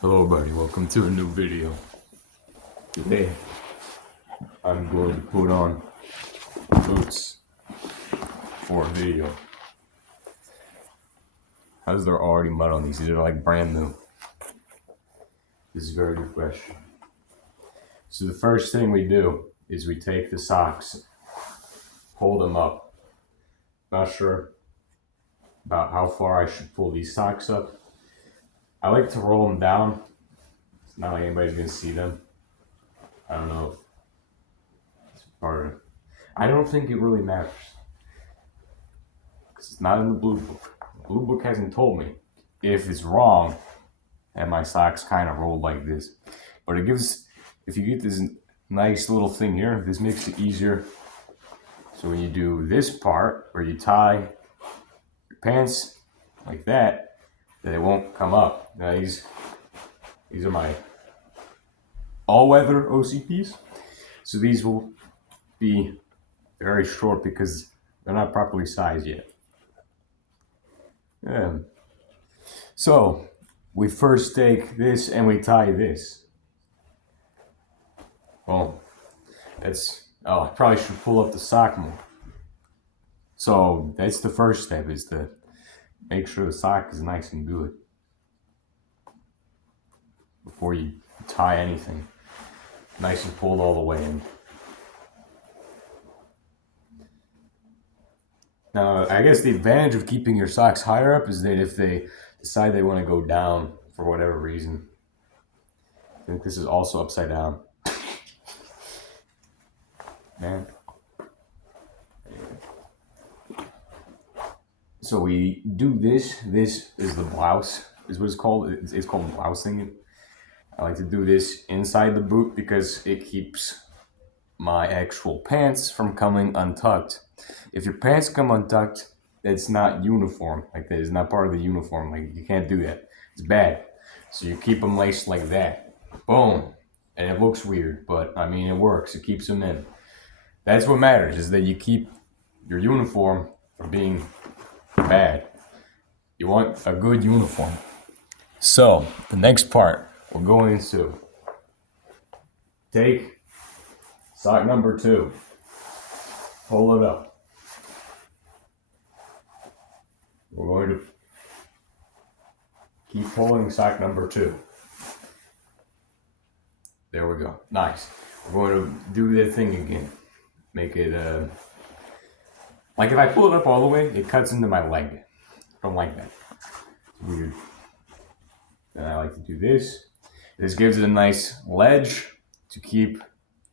Hello everybody, welcome to a new video. Today, I'm going to put on boots for a video. How's there already mud on these? These are like brand new. This is a very good question. So the first thing we do is we take the socks, pull them up. Not sure about how far I should pull these socks up. I like to roll them down. It's not like anybody's gonna see them. I don't know if it's part of it. I don't think it really matters. Because it's not in the blue book. The blue book hasn't told me if it's wrong and my socks kind of rolled like this. But it gives, if you get this nice little thing here, this makes it easier. So when you do this part where you tie your pants like that, then it won't come up. Now these are my all-weather OCPs. So these will be very short because they're not properly sized yet. So we first take this and we tie this. Well, I probably should pull up the sock more. So that's the first step, is to make sure the sock is nice and good before you tie anything. Nice and pulled all the way in. Now, I guess the advantage of keeping your socks higher up is that if they decide they want to go down for whatever reason, I think this is also upside down. Man. So we do this. This is the blouse, is what it's called. It's called blousing. I like to do this inside the boot because it keeps my actual pants from coming untucked. If your pants come untucked, it's not uniform. Like that is not part of the uniform. Like you can't do that. It's bad. So you keep them laced like that. Boom. And it looks weird, but I mean it works. It keeps them in. That's what matters, is that you keep your uniform from being bad. You want a good uniform. So the next part, we're going to take sock number 2, pull it up. We're going to keep pulling sock number 2. There we go. Nice. We're going to do that thing again. Make it, like if I pull it up all the way, it cuts into my leg. I don't like that. It's weird. Then I like to do this. This gives it a nice ledge to keep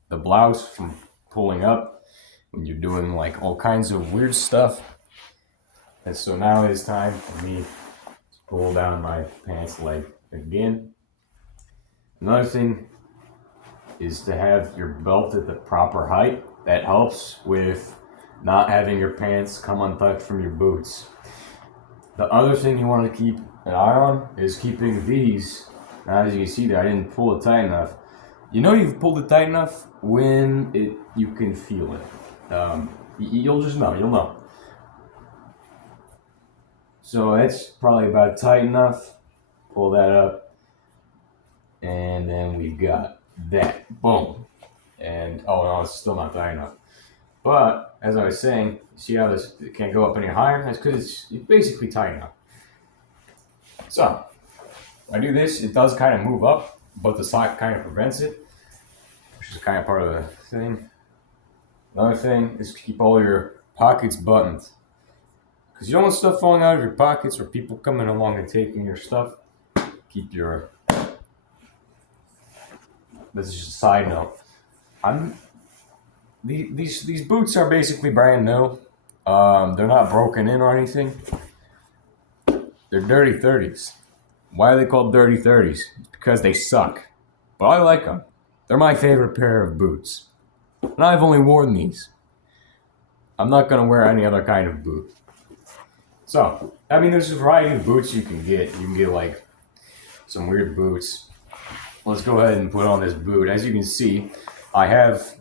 the blouse from pulling up when you're doing like all kinds of weird stuff. And so now it is time for me to pull down my pants leg again. Another thing is to have your belt at the proper height. That helps with not having your pants come untucked from your boots. The other thing you want to keep an eye on is keeping these. Now, as you can see there, I didn't pull it tight enough. You know you've pulled it tight enough when you can feel it. You'll just know. You'll know. So that's probably about tight enough. Pull that up. And then we've got that. Boom. And, oh no, it's still not tight enough. But, as I was saying, see how this it can't go up any higher? That's because it's basically tight enough. So, when I do this, it does kind of move up, but the sock kind of prevents it, which is kind of part of the thing. Another thing is to keep all your pockets buttoned, because you don't want stuff falling out of your pockets or people coming along and taking your stuff. Keep your... This is just a side note. These boots are basically brand new. They're not broken in or anything. They're dirty 30s. Why are they called dirty 30s? It's because they suck. But I like them. They're my favorite pair of boots. And I've only worn these. I'm not going to wear any other kind of boot. So, I mean, there's a variety of boots you can get. You can get, like, some weird boots. Let's go ahead and put on this boot. As you can see, I have...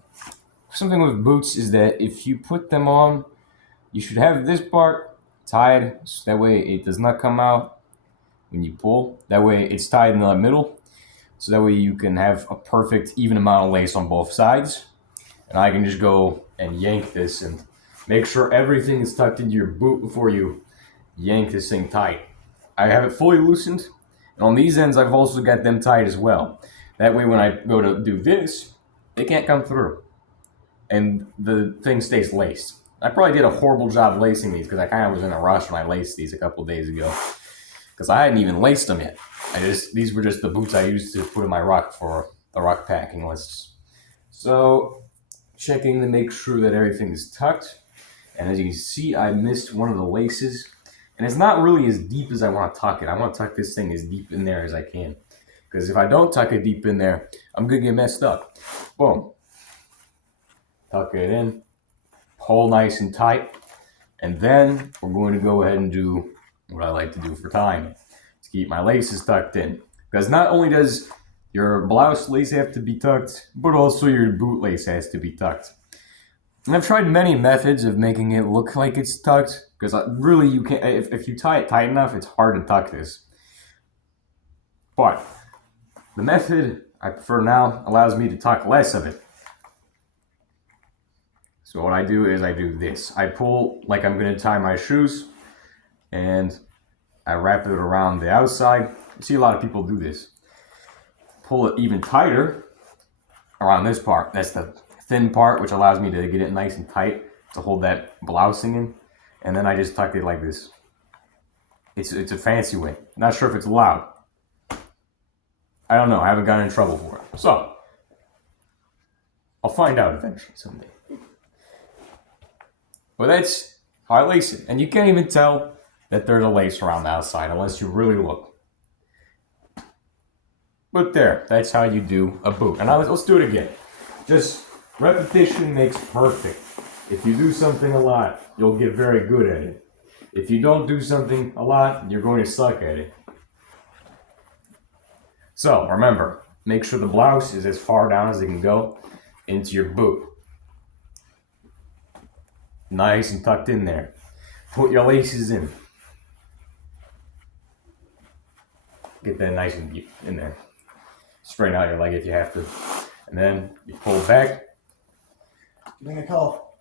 Something with boots is that if you put them on, you should have this part tied, so that way it does not come out when you pull. That way it's tied in the middle, So that way you can have a perfect even amount of lace on both sides. And I can just go and yank this and make sure everything is tucked into your boot before you yank this thing tight. I have it fully loosened, and on these ends I've also got them tight as well. That way when I go to do this, they can't come through. And the thing stays laced. I probably did a horrible job lacing these because I kind of was in a rush when I laced these a couple days ago. Because I hadn't even laced them yet. These were just the boots I used to put in my ruck for the ruck packing lists. So, checking to make sure that everything is tucked. And as you can see, I missed one of the laces. And it's not really as deep as I want to tuck it. I want to tuck this thing as deep in there as I can. Because if I don't tuck it deep in there, I'm going to get messed up. Boom. Tuck it in. Pull nice and tight. And then we're going to go ahead and do what I like to do for tying it. To keep my laces tucked in. Because not only does your blouse lace have to be tucked, but also your boot lace has to be tucked. And I've tried many methods of making it look like it's tucked, because really you can't, if you tie it tight enough, it's hard to tuck this. But the method I prefer now allows me to tuck less of it. So what I do is I do this. I pull like I'm going to tie my shoes, and I wrap it around the outside. You see a lot of people do this. Pull it even tighter around this part. That's the thin part, which allows me to get it nice and tight to hold that blousing in. And then I just tuck it like this. It's a fancy way. Not sure if it's allowed. I don't know. I haven't gotten in trouble for it. So, I'll find out eventually someday. But that's how I lace it. And you can't even tell that there's a lace around the outside unless you really look. But there, that's how you do a boot. And now let's do it again. Just repetition makes perfect. If you do something a lot, you'll get very good at it. If you don't do something a lot, you're going to suck at it. So remember, make sure the blouse is as far down as it can go into your boot. Nice and tucked in there. Put your laces in. Get that nice and deep in there. Straighten out your leg if you have to. And then you pull back. Give me a call.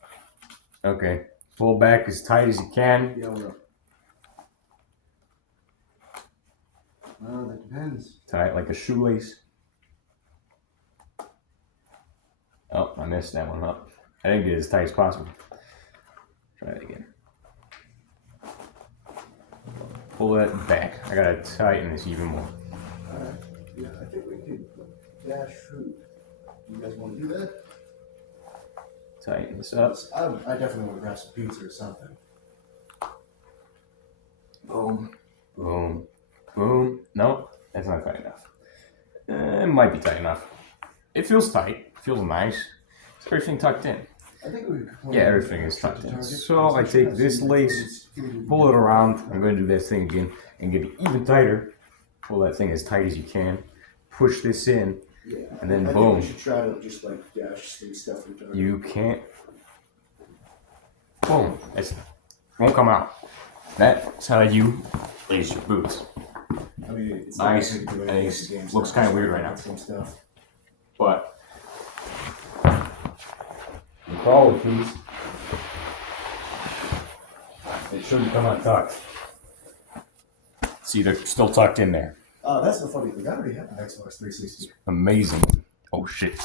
Okay. Pull back as tight as you can. Yeah, we're up. Well, that depends. Tie it like a shoelace. Oh, I messed that one up. I didn't get it as tight as possible. Try it again. Pull that back. I gotta tighten this even more. Alright. Yeah, I think we could dash food. You guys want to do that? Tighten this up. I definitely want to grab some pizza or something. Boom. Boom. Boom. Nope, that's not tight enough. It might be tight enough. It feels tight. It feels nice. Is everything tucked in? I think we could. Yeah, everything is tucked in. So I take this lace, pull it around. I'm going to do this thing again and get it even tighter. Pull that thing as tight as you can. Push this in. Yeah, and then I boom. think we should try to just like dash some stuff in target. You can't. Boom. It won't come out. That's how you lace your boots. I mean, it's Nice, not gonna do and anything it with the game looks stuff, kinda weird right like now. Some stuff. But the quality piece, it shouldn't come untucked. See, they're still tucked in there. That's the funny thing. I already have an Xbox 360. Amazing. Oh shit.